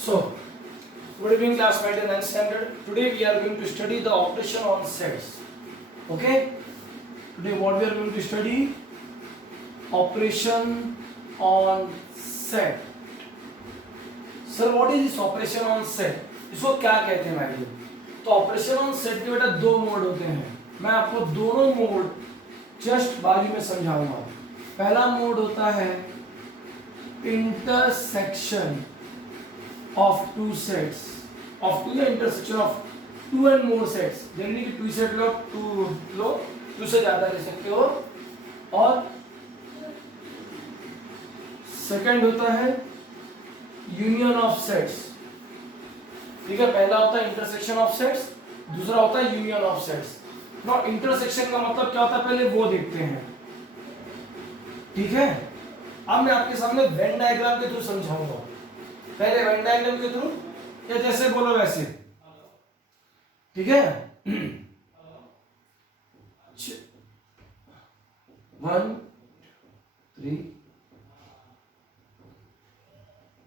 So, good evening class 9th standard. Today we are going to study the operation on sets. Okay? Today what we are going to study? Operation on set. Sir, what is this operation on set? इसको क्या कहते हैं भाई? तो operation on set के बेटा दो mode होते हैं. मैं आपको दोनों मोड जस्ट बाजू में समझाऊंगा. पहला मोड होता है intersection of two sets of two the intersection of two and more sets. Generally कि टू सेट लो, टू से ज्यादा ले सकते हो. और सेकंड होता है यूनियन ऑफ सेट्स. ठीक है, पहला होता है इंटरसेक्शन ऑफ सेट्स, दूसरा होता है यूनियन ऑफ सेट्स. ना इंटरसेक्शन का मतलब क्या होता है पहले वो देखते हैं. ठीक है, अब मैं आपके सामने वेन डायग्राम के थ्रू समझाऊंगा. पहले वेन डायग्राम के थ्रू या जैसे बोलो वैसे. ठीक है, 1 3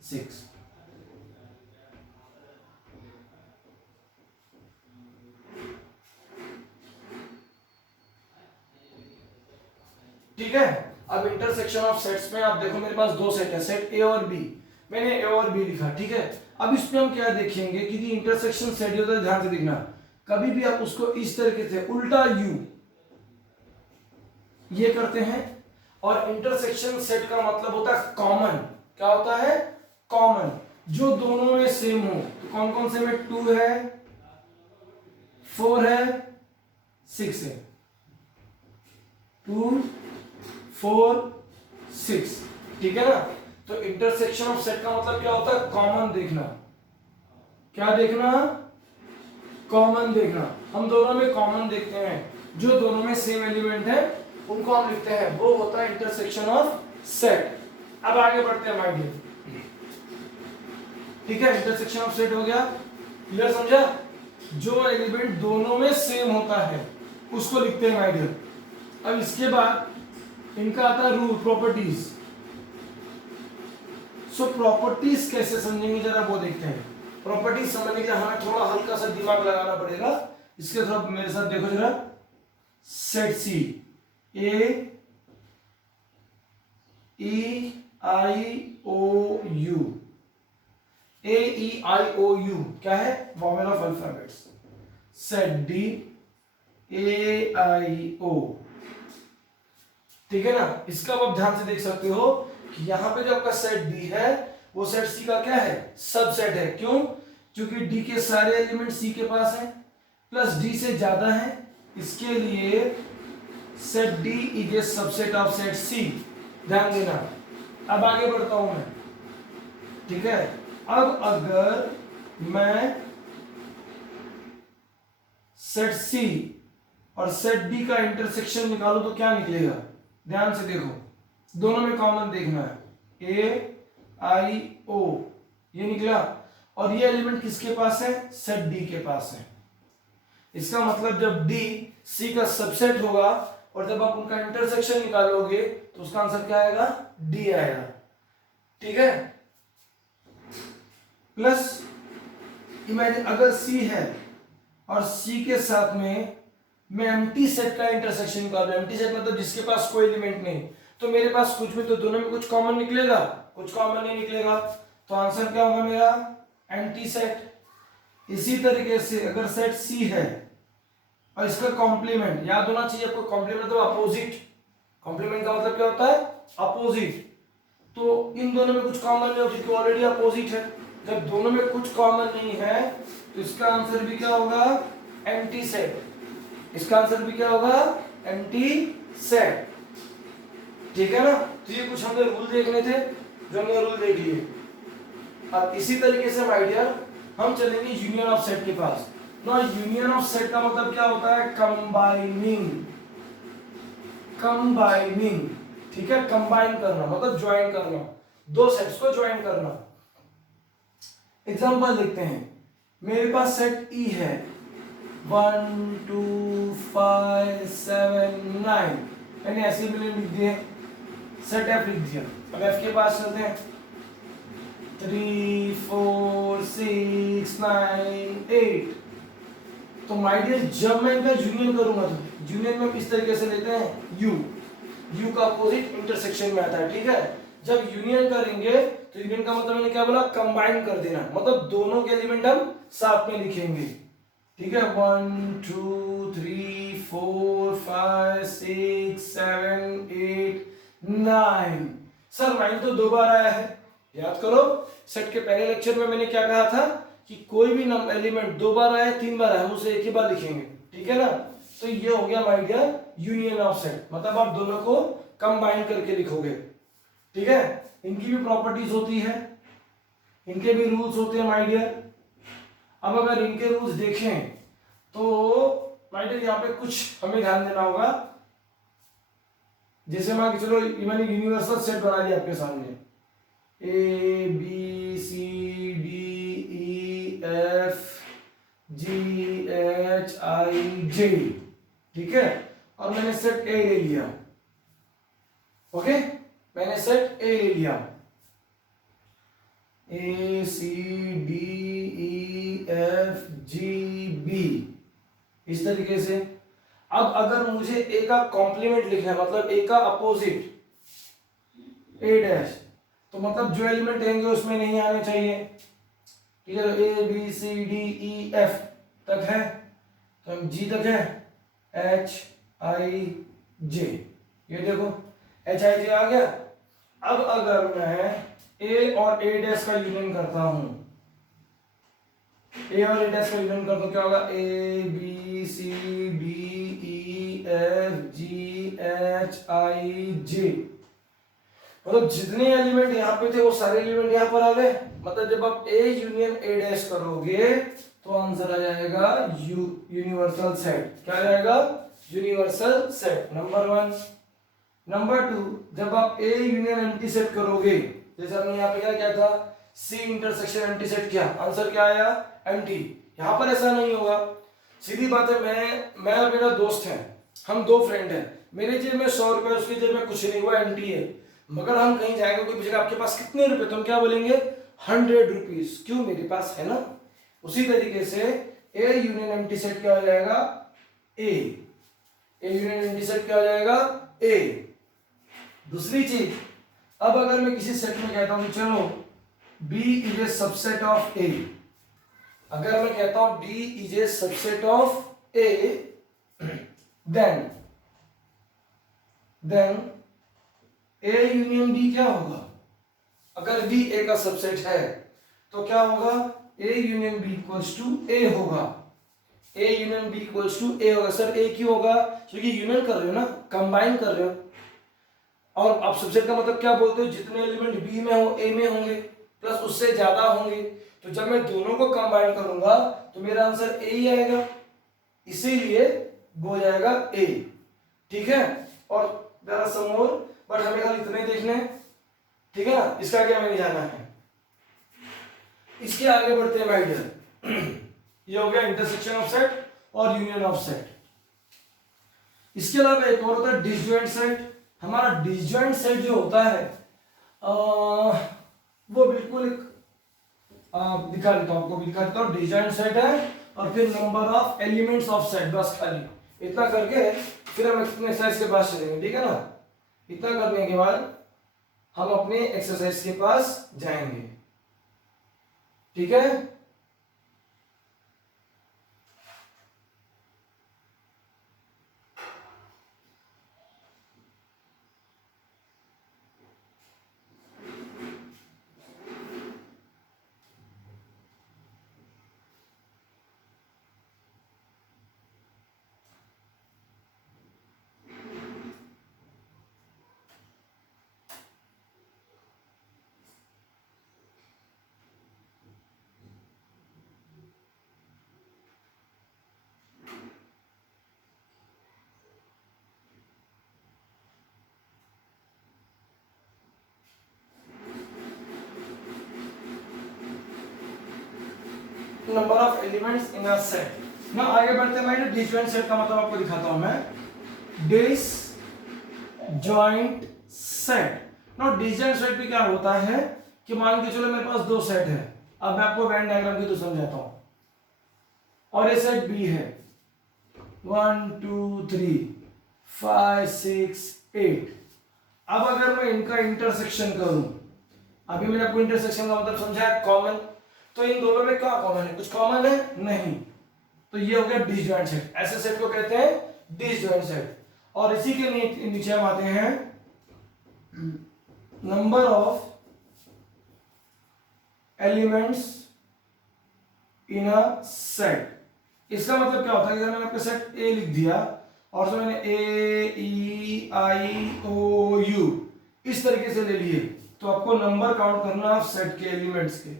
6. ठीक है, अब इंटरसेक्शन ऑफ सेट्स में आप देखो मेरे पास दो सेट है, सेट ए और बी. मैंने ए और बी लिखा. ठीक है, अब इसमें हम क्या देखेंगे कि इंटरसेक्शन सेट होता है, ध्यान से देखना. कभी भी आप उसको इस तरीके से उल्टा यू ये करते हैं. और इंटरसेक्शन सेट का मतलब होता है कॉमन. क्या होता है? कॉमन, जो दोनों में सेम हो. तो कौन कौन से में? 2 है, 4 है, 6 है. 2 4 6. ठीक है ना. तो इंटरसेक्शन ऑफ सेट का मतलब क्या होता है? कॉमन देखना. क्या देखना? कॉमन देखना. हम दोनों में कॉमन देखते हैं, जो दोनों में सेम एलिमेंट है उनको हम लिखते हैं, वो होता है इंटरसेक्शन ऑफ सेट. अब आगे बढ़ते हैं माय डियर. ठीक है, इंटरसेक्शन ऑफ सेट हो गया. क्लियर, समझा? जो एलिमेंट दोनों में सेम होता है उसको लिखते हैं माय डियर. अब इसके बाद इनका आता है रूल, प्रॉपर्टीज. सो प्रॉपर्टीज कैसे समझेंगे जरा वो देखते हैं. प्रॉपर्टीज समझने के लिए हमें थोड़ा हल्का सा दिमाग लगाना पड़ेगा. इसके तरफ मेरे साथ देखो जरा. Set C, A E I O U. A E I O U क्या है? Vowel of alphabets. Set D, A I O. ठीक है ना. इसका आप ध्यान से देख सकते हो कि यहां पे जो आपका सेट डी है वो सेट सी का क्या है? सबसेट है. क्यों? क्योंकि डी के सारे एलिमेंट सी के पास हैं प्लस डी से ज्यादा हैं. इसके लिए set D is a subset of set C. ध्यान देना. अब आगे बढ़ता हूं मैं. ठीक है, अब अगर मैं सेट सी और सेट डी का इंटरसेक्शन निकालू तो क्या निकलेगा? ध्यान से देखो, दोनों में कॉमन देखना है. ए आई ओ ये निकला. और ये एलिमेंट किसके पास है? सेट डी के पास है. इसका मतलब जब डी सी का सबसेट होगा और जब आप उनका इंटरसेक्शन निकालोगे तो उसका आंसर क्या आएगा? डी आएगा. ठीक है, प्लस इमेजिन अगर सी है और सी के साथ में मैं एम्प्टी सेट का इंटरसेक्शन निकाल रहा हूं. एम्प्टी सेट मतलब जिसके पास कोई एलिमेंट नहीं. तो मेरे पास कुछ भी, तो दोनों में कुछ कॉमन निकलेगा, कुछ कॉमन नहीं निकलेगा. तो आंसर क्या होगा मेरा? Anti set. इसी तरीके से अगर सेट सी है और इसका कॉम्प्लीमेंट, याद होना चाहिए आपको, कॉम्प्लीमेंट मतलब अपोजिट. कॉम्प्लीमेंट का मतलब क्या होता है? अपोजिट. तो इन दोनों में कुछ कॉमन नहीं होगी तो ऑलरेडी अपोजिट है. जब दोनों में कुछ कॉमन नहीं है तो इसका आंसर भी क्या होगा? Anti set. इसका आंसर भी क्या होगा? Anti set. ठीक है ना. तो ये कुछ हमने रूल देखने थे जो हमने रूल देख लिए. अब इसी तरीके से माय डियर हम चलेंगे यूनियन ऑफ सेट के पास. ना यूनियन ऑफ सेट का मतलब क्या होता है? कंबाइनिंग. कंबाइनिंग. ठीक है, कंबाइन करना मतलब ज्वाइन करना, दो सेट्स को ज्वाइन करना. एग्जांपल देखते हैं. मेरे पास सेट ई है 1 2 5 7 9. मैंने ऐसे भी लिख दिए. सेट एफ लिख दिया. अब एफ के पास चलते हैं. 3 4 6 9 8। तो माय डियर जब मैं इनका यूनियन करूंगा तो यूनियन में इस तरीके से लेते हैं यू का अपोजिट इंटरसेक्शन में आता है, ठीक है। जब यूनियन करेंगे तो यूनियन का मतलब मैंने क्या बोला, कंबाइन कर देना, मतलब दोनों के एलिमेंट हम साथ में लिखेंगे, ठीक है। 1 2 3 4 5 6 7 8 9। सर 9 तो 2 बार आया है, याद करो सेट के पहले लेक्चर में मैंने क्या कहा था कि कोई भी नंबर एलिमेंट 2 बार आए 3 बार आए हम उसे एक ही बार लिखेंगे, ठीक है ना। तो ये हो गया my dear union of set, मतलब आप दोनों को कंबाइन करके लिखोगे, ठीक है। इनकी भी प्रॉपर्टीज होती है, इनके भी रूल्स होते हैं माय डियर। अब अगर इनके रूल्स देखें तो माय डियर यहाँ पे कुछ हमें ध्यान देना होगा। जैसे मान के चलो मैंने यूनिवर्सल सेट बना लिया आपके सामने, A B C D E F G H I J, ठीक है। और मैंने सेट ए ले लिया, ओके, मैंने सेट ए ले लिया, A C D E F G B, इस तरीके से। अब अगर मुझे ए का कॉम्प्लीमेंट लिखना है, मतलब ए का अपोजिट ए डैश, तो मतलब जो एलिमेंट रहेंगे उसमें नहीं आने चाहिए, ठीक है। A B C D E F तक है तो हम जी तक है, एच आई जे, ये देखो एच आई जे आ गया। अब अगर मैं ए और ए डैश का यूनियन करता हूं, ए और ए डैश का यूनियन करता हूं, क्या होगा, A B C D E F G H I J, मतलब जितने एलिमेंट यहाँ पे थे वो सारे एलिमेंट यहाँ पर आ गए। मतलब जब आप ए यूनियन ए डैश करोगे तो आंसर आ जाएगा यूनिवर्सल सेट। क्या आ जाएगा, यूनिवर्सल सेट, नंबर 1। नंबर 2, जब आप ए यूनियन एम्प्टी सेट करोगे, जैसे हमने यहाँ पे क्या किया था, सी इंटरसेक्शन एम्प्टी सेट किया, आंसर क्या आया, एम्प्टी। यहाँ पर ऐसा नहीं होगा, सीधी बात है, मैं और मेरा दोस्त है, हम 2 फ्रेंड हैं, मेरे जेब में 100 रुपए, उसके जेब में कुछ नहीं, हुआ एम्प्टी है। मगर हम कहीं जाएंगे, कोई पूछेगा आपके पास कितने रुपए, तो हम क्या बोलेंगे, 100 रुपीज, क्यों, मेरे पास है ना। उसी तरीके से ए यूनियन एम्प्टी सेट क्या हो जाएगा, ए यूनियन एम्प्टी सेट क्या हो जाएगा, ए। दूसरी चीज, अब अगर मैं किसी सेट में कहता हूं चलो B is a subset of A, अगर मैं कहता हूं D is a subset of A, then A union B क्या होगा, अगर B A का सबसेट है तो क्या होगा, A union B equals to A होगा, A union B equals to A होगा। सर A क्यों होगा, क्योंकि यूनियन कर रहे हो ना, कंबाइन कर रहे हो, और आप सबसेट का मतलब क्या बोलते हो, जितने एलिमेंट बी में हो ए में होंगे प्लस उससे ज्यादा होंगे। तो जब मैं दोनों को कंबाइन करूंगा तो मेरा आंसर ए ही आएगा, इसीलिए वो हो जाएगा ए, ठीक है। और जरा समोर, बट हमें खाली इतने देखने, ठीक है ना, इसका आगे हमें जाना है। इसके आगे बढ़ते हैं माय डियर। ये हो गया इंटरसेक्शन ऑफ सेट और यूनियन ऑफ सेट। इसके अलावा एक और होता है डिसजॉइंट सेट। हमारा डिसजॉइंट सेट जो होता है वो बिल्कुल दिखा देता हूं, आपको भी दिखा देता हूं। डिसजॉइंट सेट है और फिर number of elements of set, बस खाली इतना करके फिर हम अपने एक्सरसाइज के पास चलेंगे, ठीक है ना। इतना करने के बाद हम अपने एक्सरसाइज के पास जाएंगे, ठीक है। Number of elements in a set. ना आगे बढ़ते हैं, मैं डिसजॉइंट सेट का मतलब आपको दिखाता हूं मैं। डिसजॉइंट सेट, ना डिसजॉइंट सेट भी क्या होता है, कि मान के चलो मेरे पास दो सेट है, अब मैं आपको वेन डायग्राम की तो समझाता हूं, और ये सेट बी है 1 2 3 5 6 8। अब अगर मैं इनका इंटरसेक्शन करूं, अभी मैंने आपको इंटरसेक्शन का मतलब समझाया कॉमन, तो इन दोनों में क्या कॉमन है? कुछ कॉमन है नहीं, तो ये हो गया डिसजॉइंट सेट। ऐसे सेट को कहते हैं डिसजॉइंट सेट। और इसी के नीचे हम आते हैं number of elements in a set. इसका मतलब क्या होता है कि अगर मैंने आपका सेट ए लिख दिया और उसमें मैंने ए ई आई ओ यू इस तरीके से ले लिए, तो आपको नंबर काउंट करना है सेट के एलिमेंट्स के।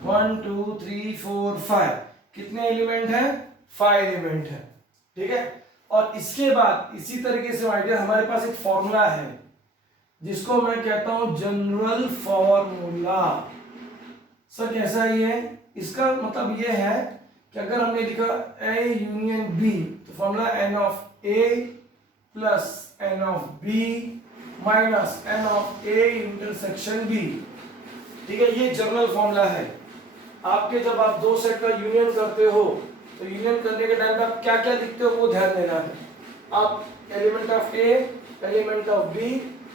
1 2 3 4 5 कितने एलिमेंट हैं? 5 एलिमेंट है, ठीक है। और इसके बाद इसी तरीके से हमारे पास एक फॉर्मूला है जिसको मैं कहता हूं जनरल फॉर्मूला। सर कैसा है ये? इसका मतलब ये है कि अगर हमने लिखा ए यूनियन बी, तो formula n of A plus n of B minus n of A intersection B, ठीक है। ये जनरल फॉर्मूला है आपके। जब आप दो सेट का यूनियन करते हो तो यूनियन करने के टाइम पे आप क्या क्या लिखते हो वो ध्यान देना है। आप element of A, element of B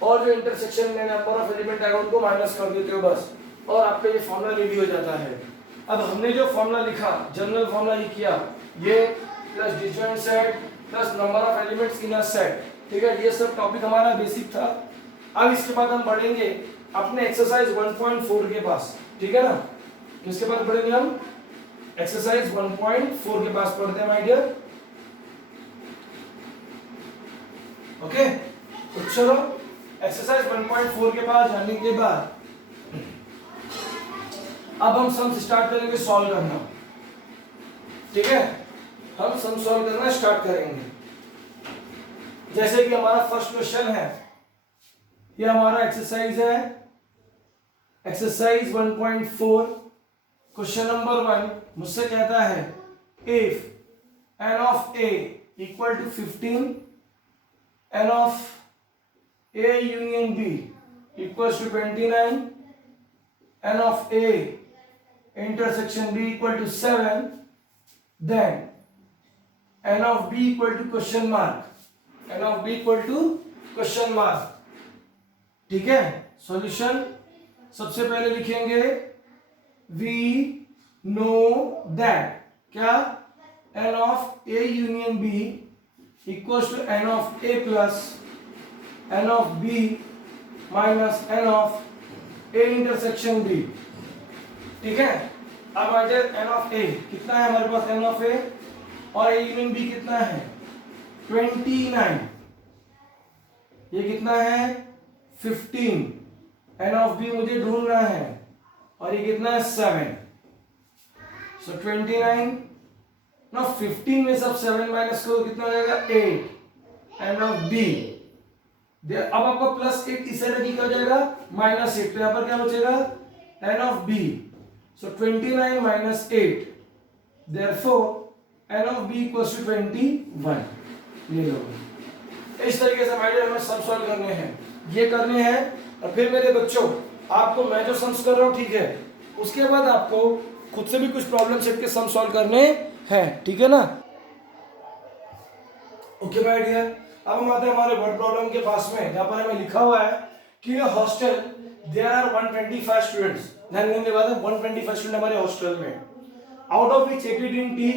और जो इंटरसेक्शन में नंबर ऑफ एलिमेंट आएगा उनको माइनस कर देते हो बस, और आपका ये फॉर्मूला रेडी हो जाता है। अब हमने जो फॉर्मूला लिखा, जनरल फॉर्मूला ये किया, ये plus disjoint set plus number of elements in a set, ठीक है। ये सब टॉपिक हमारा बेसिक था। अब इसके बाद हम बढ़ेंगे अपने एक्सरसाइज 1.4 के पास, ठीक है ना। किसके पास बढ़ेंगे हम? एक्सरसाइज 1.4 के पास पढ़ते हैं माय डियर। ओके, तो चलो एक्सरसाइज 1.4 के पास जाने के बाद अब हम सम स्टार्ट करेंगे सॉल्व करना, ठीक है। हम सम सॉल्व करना स्टार्ट करेंगे। जैसे कि हमारा फर्स्ट क्वेश्चन है, ये हमारा एक्सरसाइज है, एक्सरसाइज 1.4 क्वेश्चन नंबर 1 मुझसे कहता है if n of A equal to 15, n of A union B equal to 29, n of A intersection b equal to 7, then n of b equal to question mark, n of b equal to question mark, ठीक है। Solution सबसे पहले लिखेंगे we know that, क्या? n of a union b equals to n of a plus n of b minus n of a intersection b, ठीक है। अब आ जाए एन ऑफ ए, कितना है हमारे पास एन ऑफ ए, और ए यूनियन बी कितना है 29, ये कितना है 15, एन ऑफ बी मुझे ढूंढना है, और ये कितना है 7, सो 29 ना 15 में सब 7 माइनस करो कितना हो जाएगा 8, एन ऑफ बी। अब आपका प्लस 8 इस साइड क्या हो जाएगा माइनस 8, तो यहां पर क्या बचेगा n of B. So 29 minus 8, therefore n of b equals to 21। ये लो, इस तरीके से हमारे हमें सम सॉल्व करने हैं, ये करने हैं। और फिर मेरे बच्चों आपको मैं जो सम्स कर रहा हूँ, ठीक है, उसके बाद आपको खुद से भी कुछ प्रॉब्लम सेट के सम सॉल्व करने हैं, ठीक है ना। ओके माय डियर, अब हम आते हैं हमारे वर्ड प्रॉब्लम के पास में, जहाँ पर हमें लिखा हुआ है कि हॉस्टल देयर आर 125 स्टूडेंट्स। ध्यान देने के बाद 125 स्टूडेंट हमारे हॉस्टल में, out of which 80 drink tea,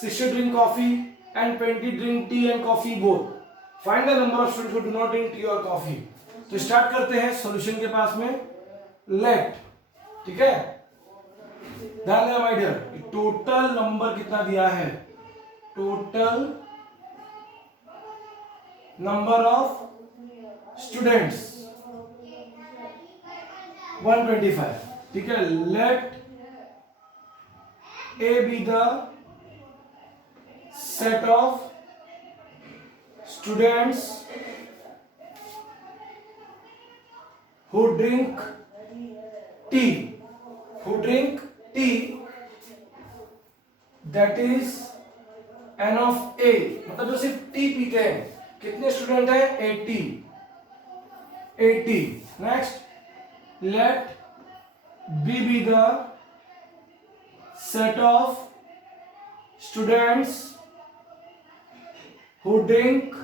60 drink coffee and 20 drink tea and coffee both. Find the number of students who do not drink tea और कॉफी। तो स्टार्ट करते हैं सॉल्यूशन के पास में। लेट, ठीक है, ध्यान देना माय डियर, टोटल नंबर कितना दिया है, टोटल नंबर ऑफ स्टूडेंट्स 125, ठीक है। Let A be the set of students who drink tea, that is n of A, मतलब जो सिर्फ टी पीते हैं। कितने स्टूडेंट है 80। Next, let B be the set of students who drink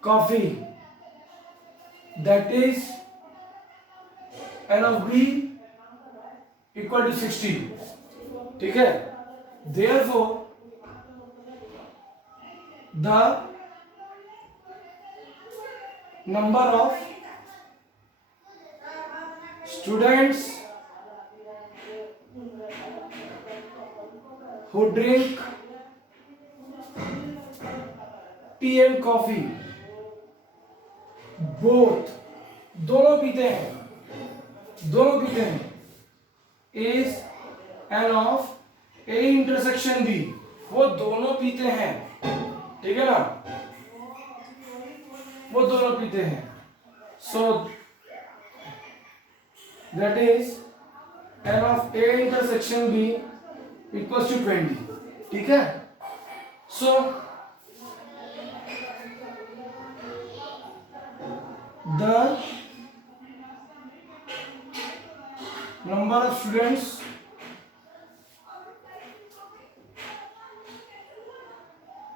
coffee, that is n of b equal to 60. ठीक है, therefore the number of students who drink tea and coffee, both, दोनों पीते हैं, is n of a intersection b, वो दोनों पीते हैं, ठीक है ना, वो दोनों पीते हैं. So that is n of a intersection b equals to 20. ठीक है. So the number of students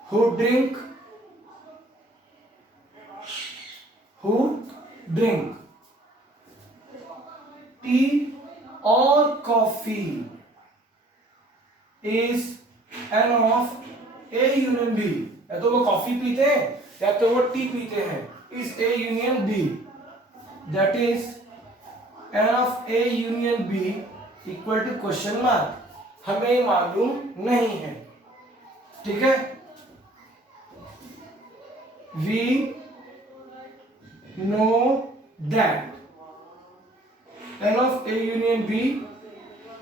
who drink tea or coffee is n of a union b. या तो वो कॉफी पीते हैं या तो वो टी पीते हैं, is a union b, that is n of a union b equal to question mark. हमें मालूम नहीं है, ठीक है. We know that n of a union b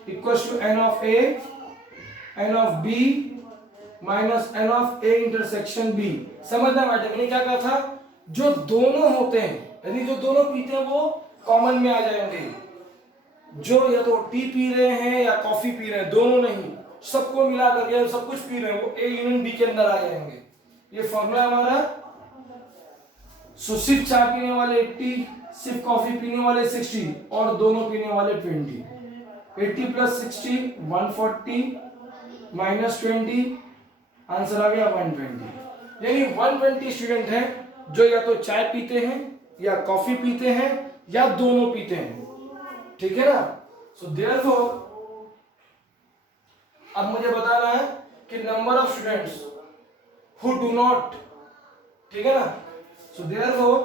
equals to n of a, n of b minus n of a intersection b. समझना madam, मैंने क्या कहा था, जो दोनों होते हैं यानी जो दोनों पीते हैं वो कॉमन में आ जाएंगे. जो या तो टी पी रहे हैं या कॉफी पी रहे हैं, दोनों नहीं, सबको मिला करके सब कुछ पी रहे हैं, वो a यूनियन b के अंदर आ जाएंगे. ये फॉर्मूला हमारा. सो सिर्फ चाय पीने वाले 80, सिर्फ कॉफी पीने वाले 60 और दोनों पीने वाले 20. 80 प्लस 60 140 माइनस 20, आंसर आ गया 120. यानी 120 स्टूडेंट हैं जो या तो चाय पीते हैं या कॉफी पीते हैं या दोनों पीते हैं, ठीक है ना. सो देयरफॉर अब मुझे बताना है कि number of students who do not, ठीक है ना. So therefore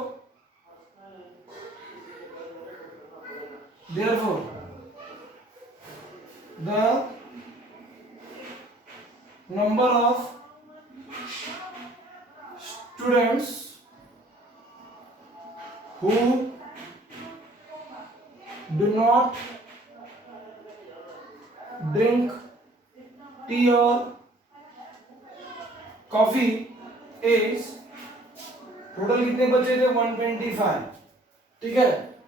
the number of students who do not drink tea or coffee is, total कितने बच्चे थे 125, ठीक है.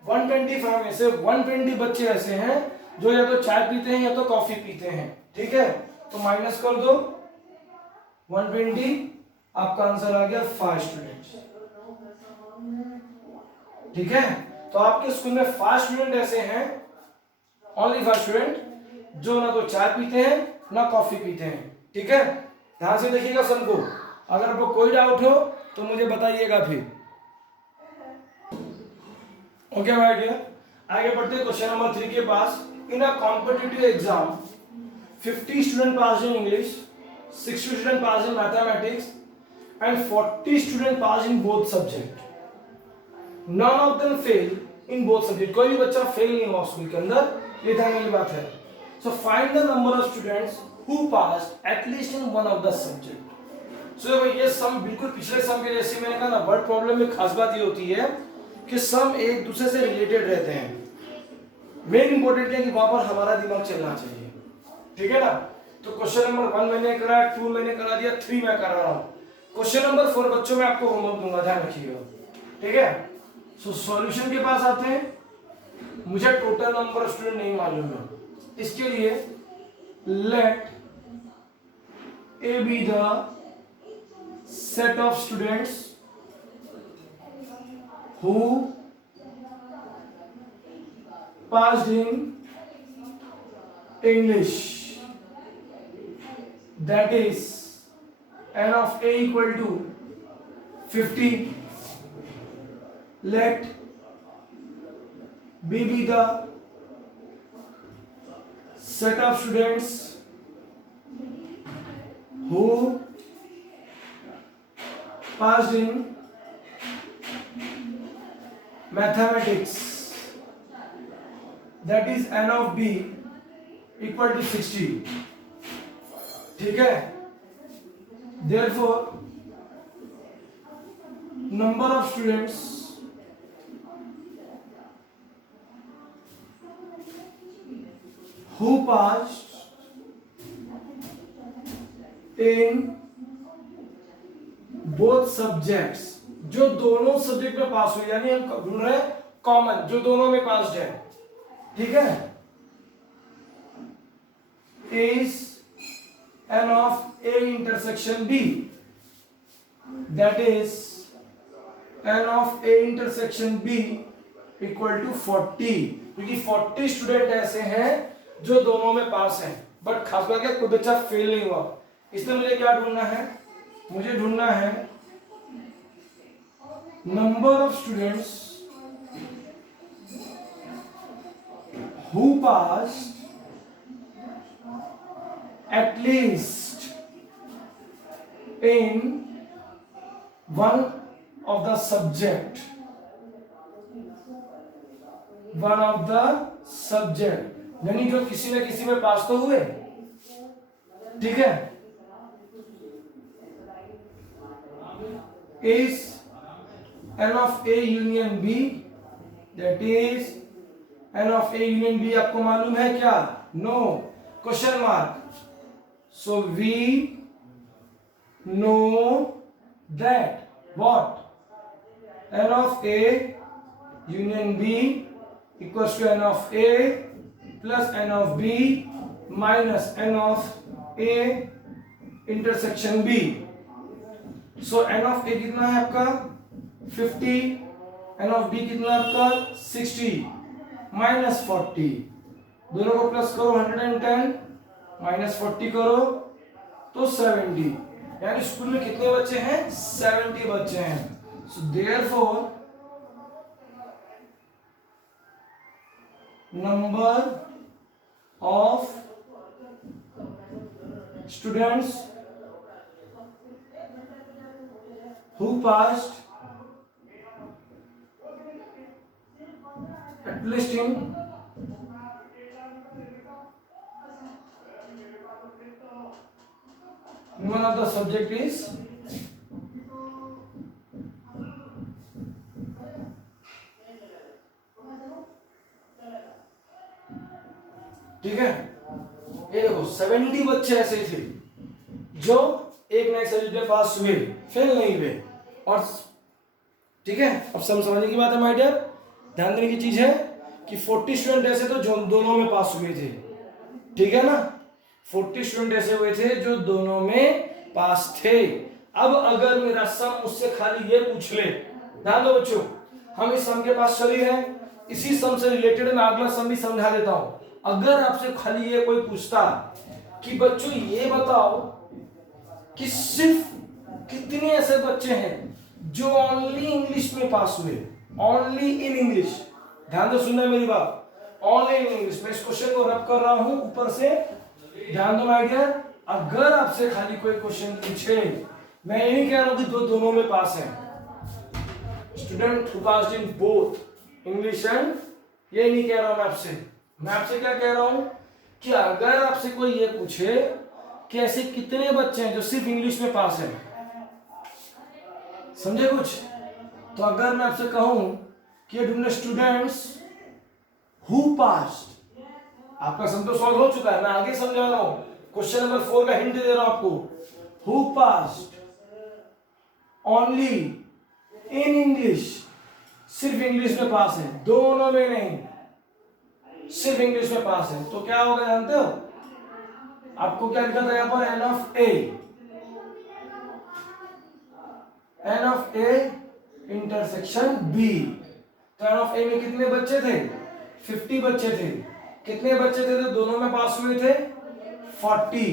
125 में से 120 बच्चे ऐसे हैं जो या तो चाय पीते हैं या तो कॉफी पीते हैं, ठीक है. तो माइनस कर दो 120, आपका आंसर आ गया 5 स्टूडेंट्स, ठीक है. तो आपके स्कूल में 5 स्टूडेंट ऐसे हैं, ओनली 5 स्टूडेंट जो ना तो चाय पीते हैं ना कॉफी पीते हैं, ठीक है. ध्यान से देखिएगा सम को, अगर आपको कोई डाउट हो तो मुझे बताइएगा फिर. ओके भाई डियर, आगे बढ़ते हैं क्वेश्चन नंबर 3 के पास. In a competitive exam 50 students passed in English, 60 students passed in mathematics, and 40 students passed in both subjects. None of them fail in both subjects. कोई भी बच्चा फेल नहीं हुआ स्कूल के अंदर, ये ध्यान वाली बात है. So find the number of students who passed at least in one of the subject. So ये सम बिल्कुल पिछले सम के जैसे मैंने कहा ना, वर्ड प्रॉब्लम में खास बात ये होती है कि सम एक दूसरे से रिलेटेड रहते हैं. मेन इंपॉर्टेंट है कि वहां पर हमारा दिमाग चलना चाहिए, ठीक है ना. तो क्वेश्चन नंबर 1 मैंने कराया, 2 मैंने करा दिया, 3 मैं करा रहा हूं. क्वेश्चन नंबर 4 बच्चों में आपको होमवर्क दूंगा, ध्यान रखिएगा, ठीक है. सो सॉल्यूशन के पास आते हैं. मुझे टोटल नंबर ऑफ स्टूडेंट नहीं मालूम है, इसके लिए let A be the set of students who passed in English, that is n of a equal to 50. Let B be the set of students who passed in mathematics, that is n of b equal to 60. ठीक है, therefore number of students who passed in both subjects, जो दोनों subject में पास हुए, यानी हम ढूंढ रहे हैं कॉमन जो दोनों में पास है, ठीक है, is n of a intersection b, that is n of a intersection b equal to 40, क्योंकि 40 स्टूडेंट ऐसे हैं जो दोनों में पास हैं, बट खास बात क्या कोई बच्चा फेल नहीं हुआ, इसलिए मुझे क्या ढूंढना है, मुझे ढूंढना है number of students who passed at least in one of the subject, यानी जो किसी न किसी में पास तो हुए, ठीक है, is n of a union b, that is n of a union b आपको मालूम है क्या, no, question mark, so we know that what n of a union b equals to n of a plus n of b minus n of a intersection b. So n of a कितना है आपका 50, n of b कितना आपका 60 minus 40, दोनों को plus करो 110 minus 40 करो तो 70, यानी स्कूल में कितने बच्चे हैं 70 बच्चे हैं. So therefore number of students who passed at least in one of the subject is ठीक है, ये देखो 70 बच्चे ऐसे थे जो एक ना एक सब्जेक्ट में पास हुए, फेल नहीं हुए, और ठीक है, अब समझने की बात है माय डियर, ध्यान देने की चीज है कि 40 स्टूडेंट ऐसे तो जो दोनों में पास हुए थे, ठीक है ना, 40 स्टूडेंट ऐसे हुए थे जो दोनों में पास थे. अब अगर मेरा सम मुझसे खाली ये पूछ ले, ध्यान दो बच्चों, हम इस सम के पास चले हैं, इसी सम से रिलेटेड मैं अगला सम भी समझा देता हूं. अगर आपसे खाली ये कोई पूछता कि बच्चों ये बताओ कि सिर्फ कितने ऐसे बच्चे हैं जो ओनली इंग्लिश में पास हुए, ओनली इन इंग्लिश, ध्यान दो सुनना मेरी बात, ओनली इन इंग्लिश. मैं इस क्वेश्चन को रब कर रहा हूं ऊपर से, ध्यान दो माय डियर. अगर आपसे खाली कोई क्वेश्चन पूछे, मैं ये नहीं कह रहा हूं कि दोनों में पास हैं, student who passed in both English and, ये नहीं कह रहा हूं मैं आपसे क्या कह रहा हूं कि अगर आपसे कोई ये पूछे कि ऐसे कितने बच्चे हैं जो सिर्फ इंग्लिश में पास हैं, समझे कुछ, तो अगर मैं आपसे कहूं कि ढूंढने स्टूडेंट्स हु पास्ड, आपका सम तो सॉल्व हो चुका है, मैं आगे समझा रहा हूं, क्वेश्चन नंबर 4 का हिंट दे रहा हूं आपको. Who passed only in English, सिर्फ इंग्लिश में पास है, दोनों में नहीं, सिर्फ इंग्लिश में पास है, तो क्या होगा जानते हो, आपको क्या लिखा था यहां पर, n of A, n of A intersection B. तो एन ऑफ ए में कितने बच्चे थे 50 बच्चे थे। कितने बच्चे थे तो दोनों में पास हुए थे? 40।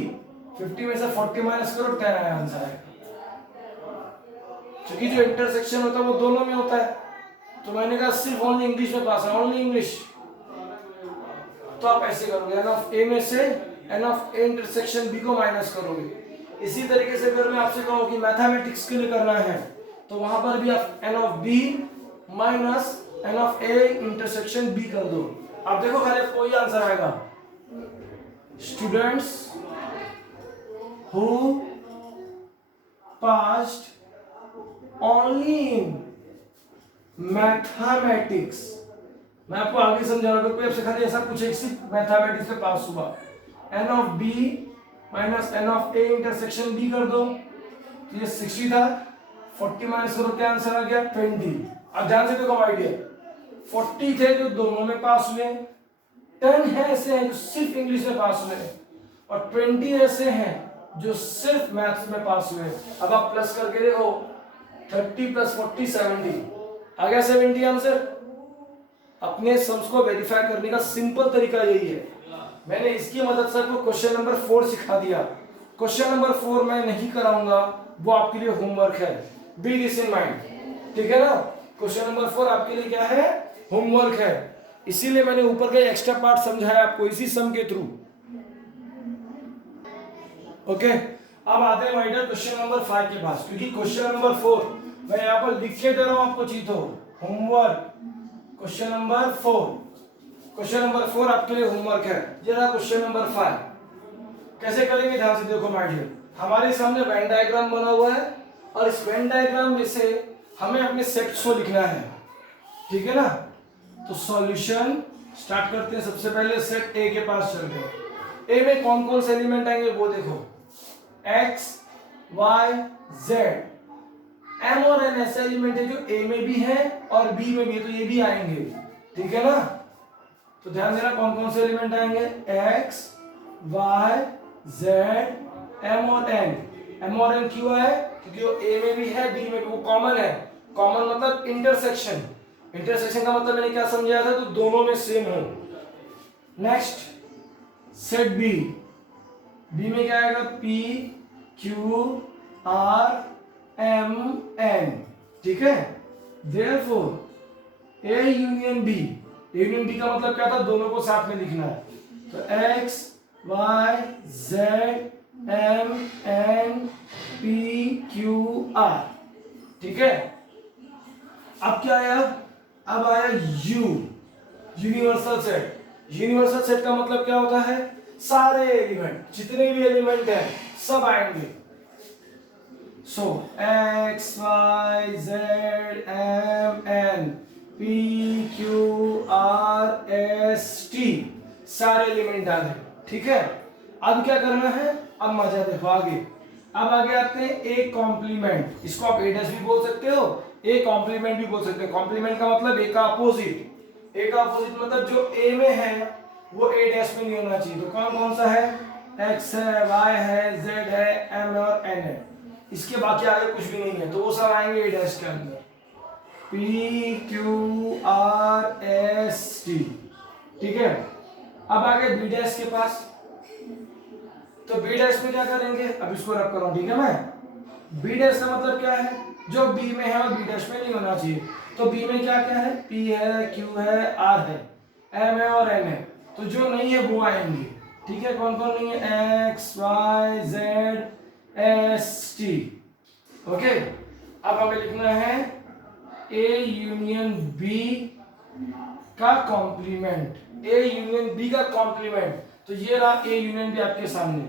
50 में से 40 माइनस करो, 10 आया आंसर है। क्योंकि जो इंटरसेक्शन होता है वो दोनों में होता है, तो मैंने कहा सिर्फ ओनली इंग्लिश में पास है, ओनली इंग्लिश। तो आप ऐसे करोगे, एन ऑफ ए में से n of A intersection B को माइनस करोगे। इसी तरीके से अगर मैं आपसे कहूं कि मैथमेटिक्स के लिए करना है, तो वहां पर भी आप n of B minus n of A intersection B कर दो। आप देखो खाली कोई आंसर आएगा। Students who passed only in mathematics. मैं आपको आगे समझा रहा हूं, कोई आपसे खाली ऐसा पूछे कि सिर्फ मैथमेटिक्स में पास हुआ, n of B minus n of A intersection B कर दो। तो ये 60 था, 40 माइनस करो, क्या आंसर आ गया? 20। अब ध्यान से देखो आइडिया, 40 थे जो दोनों में पास हुए, 10 है ऐसे हैं जो सिर्फ इंग्लिश में पास हुए, और 20 ऐसे हैं जो सिर्फ मैथ्स में पास हुए। अब आप प्लस करके देखो, 30 प्लस 40 70 आ गया 70 आंसर। अपने सम्स को वेरीफाई करने का सिंपल तरीका यही है। मैंने इसकी मदद से आपको क्वेश्चन नंबर 4 सिखा दिया। क्वेश्चन नंबर 4 मैं नहीं कराऊंगा, वो आपके लिए होमवर्क है, बी दिस इन माइंड, ठीक है ना। क्वेश्चन नंबर 4 आपके लिए क्या है? होमवर्क है। इसीलिए मैंने ऊपर का एक्स्ट्रा पार्ट समझाया आपको इसी सम के थ्रू। ओके, अब आते हैं माइडर क्वेश्चन नंबर 5 के पास, क्योंकि क्वेश्चन नंबर 4 मैं यहाँ पर लिख के दे रहा हूँ आपको चीतो। Homework question number 4, question number 4 आपके लिए होमवर्क है। ये रहा क्वेश्चन नंबर 5। कैसे करेंगे ध्यान से देखो माय डियर। हमारे सामने वेन डायग्राम बना हुआ है, और इस वेन डायग्राम में से हमें अपने सेट्स को लिखना है, ठीक है ना। तो सॉल्यूशन स्टार्ट करते हैं। सबसे पहले सेट ए के पास चलते हैं। ए में कौन कौन से एलिमेंट आएंगे वो देखो, x y z। m और n ऐसे एलिमेंट है जो a में भी है और b में भी है, तो ये भी आएंगे, ठीक है ना। तो ध्यान देना कौन कौन से एलिमेंट आएंगे, x y z m और n। m और n क्यों है? क्योंकि वो a में भी है b में भी, वो कॉमन है। कॉमन मतलब इंटरसेक्शन। इंटरसेक्शन का मतलब मैंने क्या समझाया था, तो दोनों में सेम हो। Next set B. बी में क्या आएगा, p q r m n, ठीक है। Therefore a union b, a union b का मतलब क्या था, दोनों को साथ में लिखना है। तो x y z m n p q r, ठीक है। अब क्या आया, अब आया u, universal set. Universal set का मतलब क्या होता है, सारे एलिमेंट, जितने भी एलिमेंट हैं सब आएंगे। सो x y z m n p q r s t सारे एलिमेंट आ गए, ठीक है। अब क्या करना है, अब मजा देखो आगे। अब आगे आते हैं ए कॉम्प्लीमेंट। इसको आप ए डैश भी बोल सकते हो, ए कॉम्प्लीमेंट भी बोल सकते हो। कॉम्प्लीमेंट का मतलब ए का अपोजिट। ए का अपोजिट मतलब जो ए में है वो ए डैश में नहीं होना चाहिए। तो कौन कौन सा है, x है, y है, z है, m और n है। इसके बाकी आगे कुछ भी नहीं है, तो वो सब आएंगे ए डैश के अंदर, p q r s t, ठीक है। अब आगे बी डैश के पास। तो बी डैश में क्या करेंगे, अब इसको रख कर रहा हूं, ठीक है। मैं बी डैश का मतलब क्या है, जो बी में है और बी डैश में नहीं होना चाहिए। तो बी में क्या क्या है, p है, q है, r है, m है और n है। तो जो नहीं है वो आएंगे, ठीक है। कौन कौन नहीं है, x y z s t, okay. अब हमें लिखना है a यूनियन b का कॉम्प्लीमेंट, a यूनियन b का कॉम्प्लीमेंट। तो ये रहा a यूनियन b आपके सामने,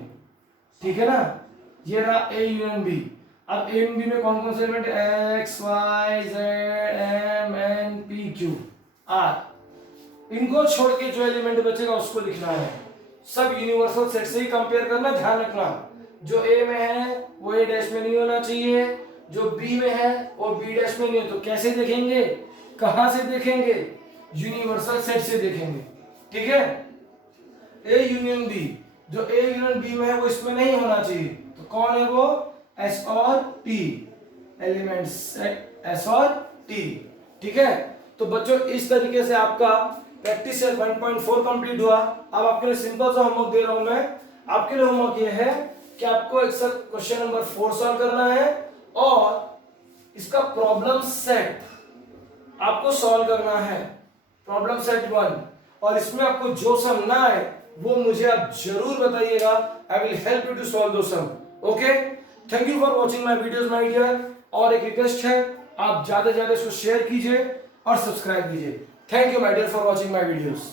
ठीक है ना। ये रहा a यूनियन b। अब a यूनियन b में कौन कौन से element, x y z m n p q r। इनको छोड़ के जो एलिमेंट बचेगा उसको लिखना है। सब यूनिवर्सल सेट से ही कंपेयर करना, ध्यान रखना। जो ए में है वो ए डैश में नहीं होना चाहिए, जो बी में है वो बी डैश में नहीं है। तो कैसे देखेंगे, कहां से देखेंगे, यूनिवर्सल सेट से देखेंगे, ठीक है। ए यूनियन बी, जो ए यूनियन बी में है वो इसमें नहीं होना चाहिए। तो कौन है वो, एस और टी एलिमेंट्स, एस और टी, ठीक है। तो बच्चों इस तरीके से आपका प्रैक्टिस सेट 1.4 कंप्लीट हुआ। अब आपके लिए सिंपल सा होमवर्क दे रहा हूं मैं। आपके लिए होमवर्क ये है कि आपको एक्सेल क्वेश्चन नंबर 4 सॉल्व करना है और इसका प्रॉब्लम सेट आपको सॉल्व करना है, प्रॉब्लम सेट 1। और इसमें आपको जो सम ना आए वो मुझे आप जरूर बताइएगा। I will help you to solve the sum. Okay, thank you for watching my videos my dear. और एक रिक्वेस्ट है, आप ज्यादा से ज्यादा इसको शेयर कीजिए और सब्सक्राइब कीजिए। Thank you my dear for watching my videos.